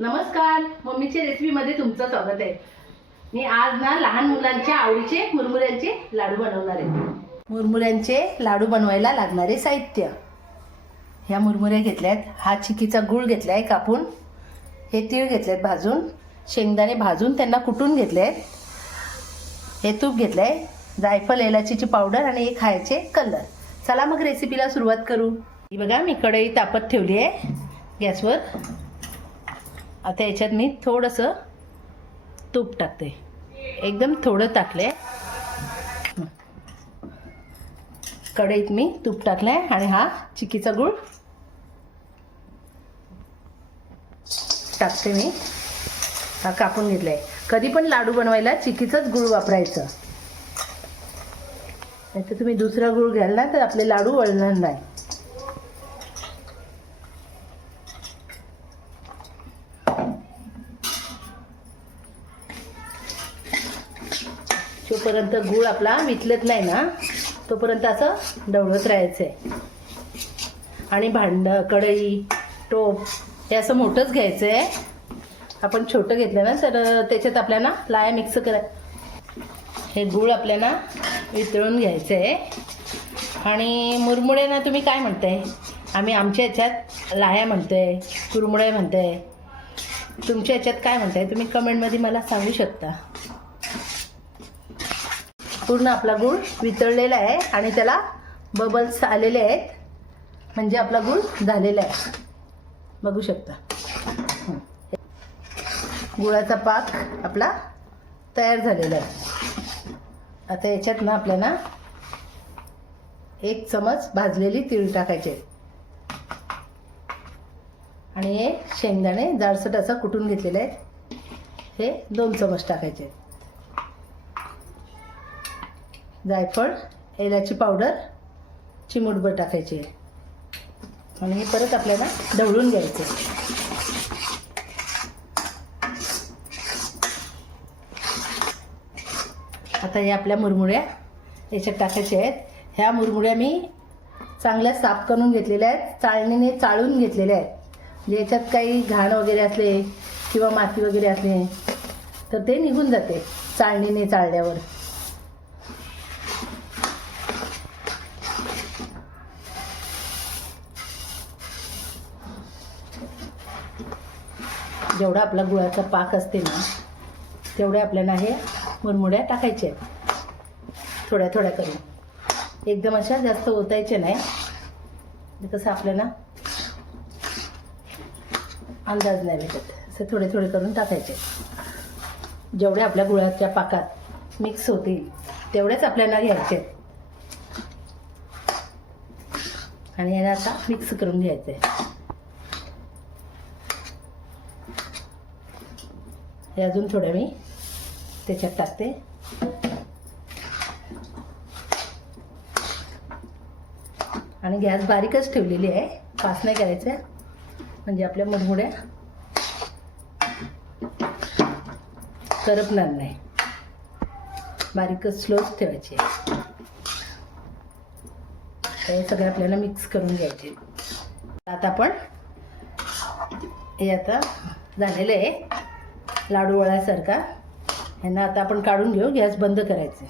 नमस्कार मम्मीच्या रेसिपीमध्ये तुमचं स्वागत आहे. मी आज ना लहान मुलांच्या आवडीचे मुरमुऱ्यांचे लाडू बनवणार आहे. मुरमुऱ्यांचे लाडू बनवायला लागणारे साहित्य. ह्या मुरमुऱ्या घेतल्यात हा चिकीचा गूळ घेतलाय कापून हे तीळ घेतलेत भाजून शेंगदाणे भाजून त्यांना कुटून घेतले आहेत हे तूप घेतलंय जायफळ एलाचीची पावडर आणि हे खायचे कलर. चला मग रेसिपीला सुरुवात करू. ही बघा मी कढई तापत ठेवली आहे. गॅसवर आता याच्यात मी थोडंसं तूप टाकते. एकदम थोडं टाकले. कढईत मी तूप टाकलं आहे आणि हा चिकीचा गूळ टाकते मी. हा कापून घेतला आहे कधी पण लाडू बनवायला चिकीचाच गूळ वापरायचं. नाही तर तुम्ही दुसरा गूळ घ्याल ना तर आपले लाडू वळणार नाही. जोपर्यंत गूळ आपला वितलत नाही ना तोपर्यंत असं डवळत राहायचं आहे. आणि भांडं कढई टोप हे असं मोठंच घ्यायचं आहे आपण छोटं घेतलं ना तर त्याच्यात आपल्याला लाया मिक्स करा हे गूळ आपल्याला वितळून घ्यायचं आहे आणि मुरमुळे ना तुम्ही काय म्हणताय? आम्ही आमच्या ह्याच्यात लाया म्हणतोय कुरमुळे म्हणतोय. तुमच्या ह्याच्यात काय म्हणताय? तुम्ही कमेंटमध्ये मला सांगू शकता. पूर्ण आपला गूळ वितळलेला आहे आणि त्याला बबल्स आलेले आहेत. म्हणजे आपला गूळ झालेला आहे. बघू शकता. गुळाचा पाक आपला तयार झालेला आहे. आता याच्यात ना आपल्याला एक चमच भाजलेली तीळ टाकायचे आणि हे शेंगदाणे जाडसट असा कुटून घेतलेले आहेत. हे दोन चमच टाकायचे आहेत. जायफळ एलाची पावडर चिमूटभर टाकायची. आणि हे परत आपल्याला ढवळून घ्यायचं. आता या आपल्या मुरमुऱ्या याच्यात टाकायच्या आहेत. ह्या मुरमुऱ्या मी चांगल्या साफ करून घेतलेल्या आहेत. चाळणीने चाळून घेतलेल्या आहेत. म्हणजे याच्यात काही घाण वगैरे असले किंवा माती वगैरे असले तर ते निघून जाते चाळणीने चाळल्यावर. जेवढा आपला गुळाचा पाक असते ना तेवढ्या आपल्याला हे मुरमुड्या टाकायच्या आहेत. थोड्या थोड्या करून. एकदम अशा जास्त ओतायच्या नाही. कसं आपल्याला अंदाज नाही भेटत. असं थोडे थोडे करून टाकायचे. जेवढे आपल्या गुळाच्या पाकात मिक्स होतील तेवढेच आपल्याला घ्यायचे आहेत. आणि याला आता मिक्स करून घ्यायचं. आहे हे अजून थोड्या मी त्याच्यात टाकते. आणि गॅस बारीकच ठेवलेली आहे. पास नाही करायचं. म्हणजे आपल्या मुरमुड्या करपणार नाही. बारीकच स्लोच ठेवायची आहे. हे सगळं आपल्याला मिक्स करून घ्यायचे. आता आपण हे आता झालेलं आहे. लाडू वळासारखा ह्यांना आता आपण काढून घेऊ. गॅस बंद करायचे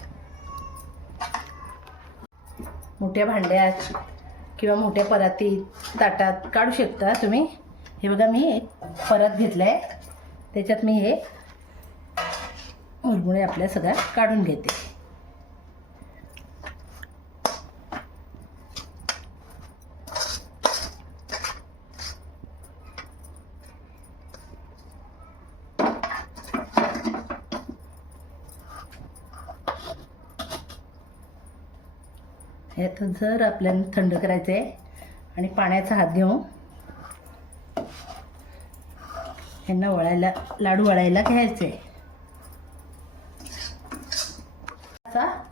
मोठ्या भांड्यात किंवा मोठ्या परातीत ताटात काढू शकता तुम्ही. हे बघा मी एक परत घेतलं आहे त्याच्यात मी हे मुरमुळे आपल्या सगळ्या काढून घेते. यात जर आपल्याला थंड करायचं आहे आणि पाण्याचा हात घेऊन यांना वळायला लाडू वळायला घ्यायचं आहे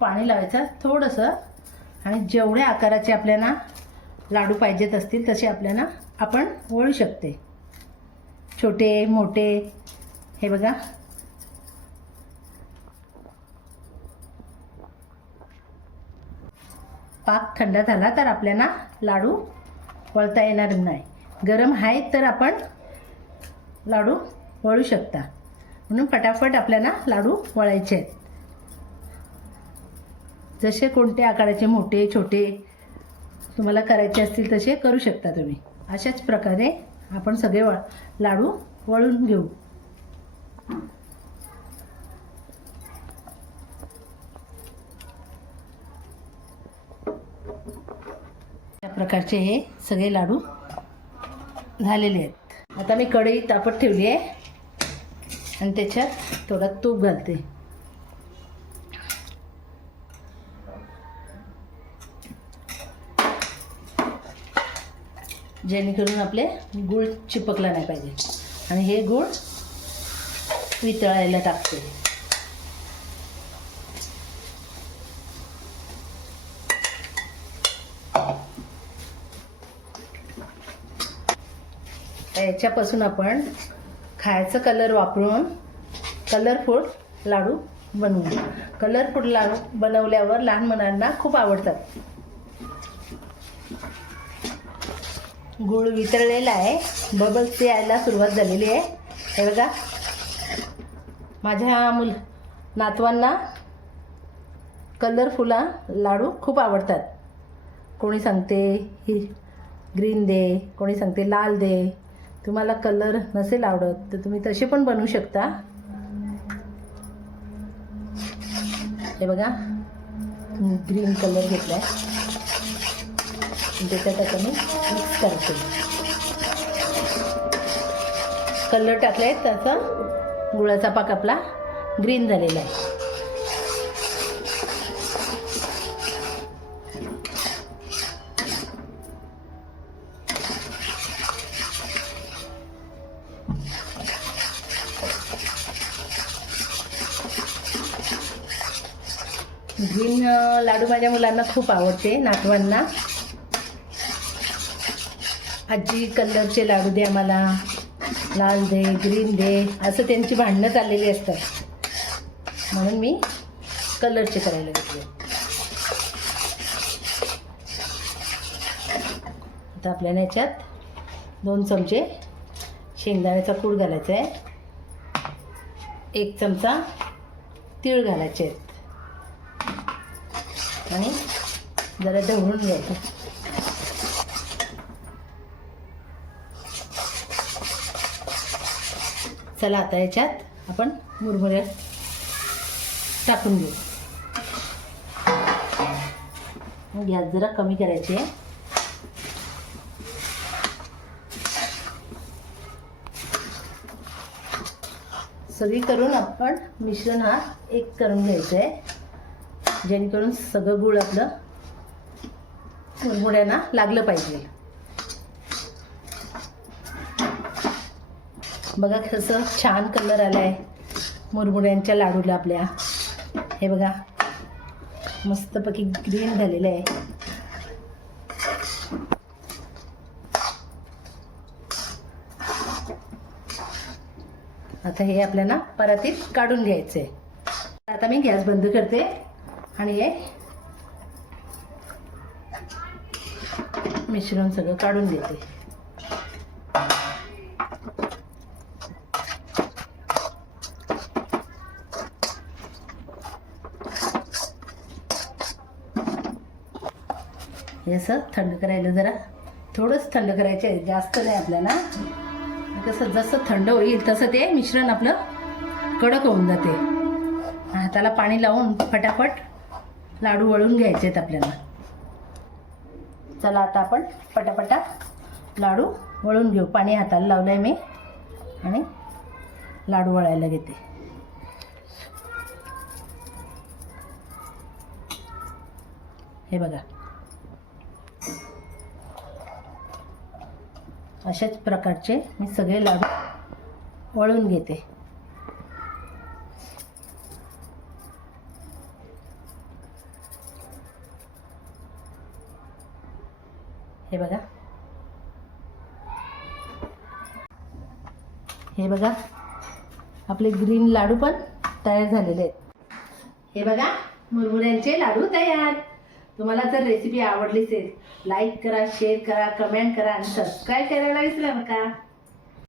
पाणी लावायचं थोडंसं. आणि जेवढ्या आकाराचे आपल्याला लाडू पाहिजेत असतील तसे आपल्याला आपण वळू शकते. छोटे मोठे हे बघा. पाक थंड झाला तर आपल्याला लाडू वळता येणार नाही. गरम आहे तर आपण लाडू वळू शकता. म्हणून फटाफट आपल्याला लाडू वळायचे आहेत. जसे कोणते आकाराचे मोठे छोटे तुम्हाला करायचे असतील तसे करू शकता तुम्ही. अशाच प्रकारे आपण सगळे वळ लाडू वळून घेऊ. प्रकारचे हे सगळे लाडू झालेले आहेत. आता मी कढई तापत ठेवली आहे. आणि त्याच्यात थोडं तूप घालते. जेणेकरून आपले गूळ चिपकला नाही पाहिजे. आणि हे गूळ वितळायला टाकते. तर याच्यापासून आपण खायचं कलर वापरून कलरफुल लाडू बनवू कलरफुल लाडू बनवल्यावर लहान मुलांना खूप आवडतात. गूळ वितळलेला आहे. बबल्स यायला सुरुवात झालेली आहे. हे बघा. माझ्या मुल नातवांना कलरफुला लाडू खूप आवडतात. कोणी सांगते ही ग्रीन दे. कोणी सांगते लाल दे. तुम्हाला कलर नसेल आवडत तर तुम्ही तसे पण बनवू शकता. हे बघा ग्रीन कलर घेतला आहे त्याच्यात आता मी मिक्स करते. कलर टाकले त्याचा गुळाचा पाक आपला ग्रीन झालेला आहे. ग्रीन लाडू माझ्या मुलांना खूप आवडते नातवांना. आजी कलरचे लाडू दे आम्हाला. लाल दे ग्रीन दे असं त्यांची भांडणं चाललेली असतात. म्हणून मी कलरचे करायला घेतले. आता आपल्याला याच्यात दोन चमचे शेंगदाण्याचा कूड घालायचा आहे. एक चमचा तीळ घालायचे आहेत. आणि जरा ढवळून घ्यायचं. चला आता याच्यात आपण मुरमुऱ्या टाकून घेऊ. गॅस जरा कमी करायची आहे. सगळी करून आपण मिश्रण हा एक करून घ्यायचं आहे जेणेकरून सगळं गुळ आपलं मुरमुड्यांना लागलं पाहिजे. बघा कसं छान कलर आला आहे लाडूला आपल्या. हे बघा मस्तपैकी ग्रीन झालेलं आहे. आता हे आपल्याला परातीत काढून घ्यायचं आहे आता मी गॅस बंद करते. आणि हे मिश्रण सगळं काढून घेते. हे असं थंड करायला जरा थोडंच थंड करायचं आहे जास्त नाही आपल्याला. कसं जसं थंड होईल तसं ते मिश्रण आपलं कडक होऊन जाते. हाताला पाणी लावून फटाफट लाडू वळून घ्यायचे आहेत आपल्याला. चला आता आपण पटापटा लाडू वळून घेऊ. पाणी हाताला लावलं आहे मी आणि लाडू वळायला घेते. हे बघा. अशाच प्रकारचे मी सगळे लाडू वळून घेते. हे बघा. हे बघा. आपले ग्रीन लाडू पण तयार झालेले आहेत. हे बघा मुरमुऱ्यांचे लाडू तयार. तुम्हाला जर रेसिपी आवडली असेल लाईक करा शेअर करा कमेंट करा आणि सबस्क्राईब करायला विसरा नका.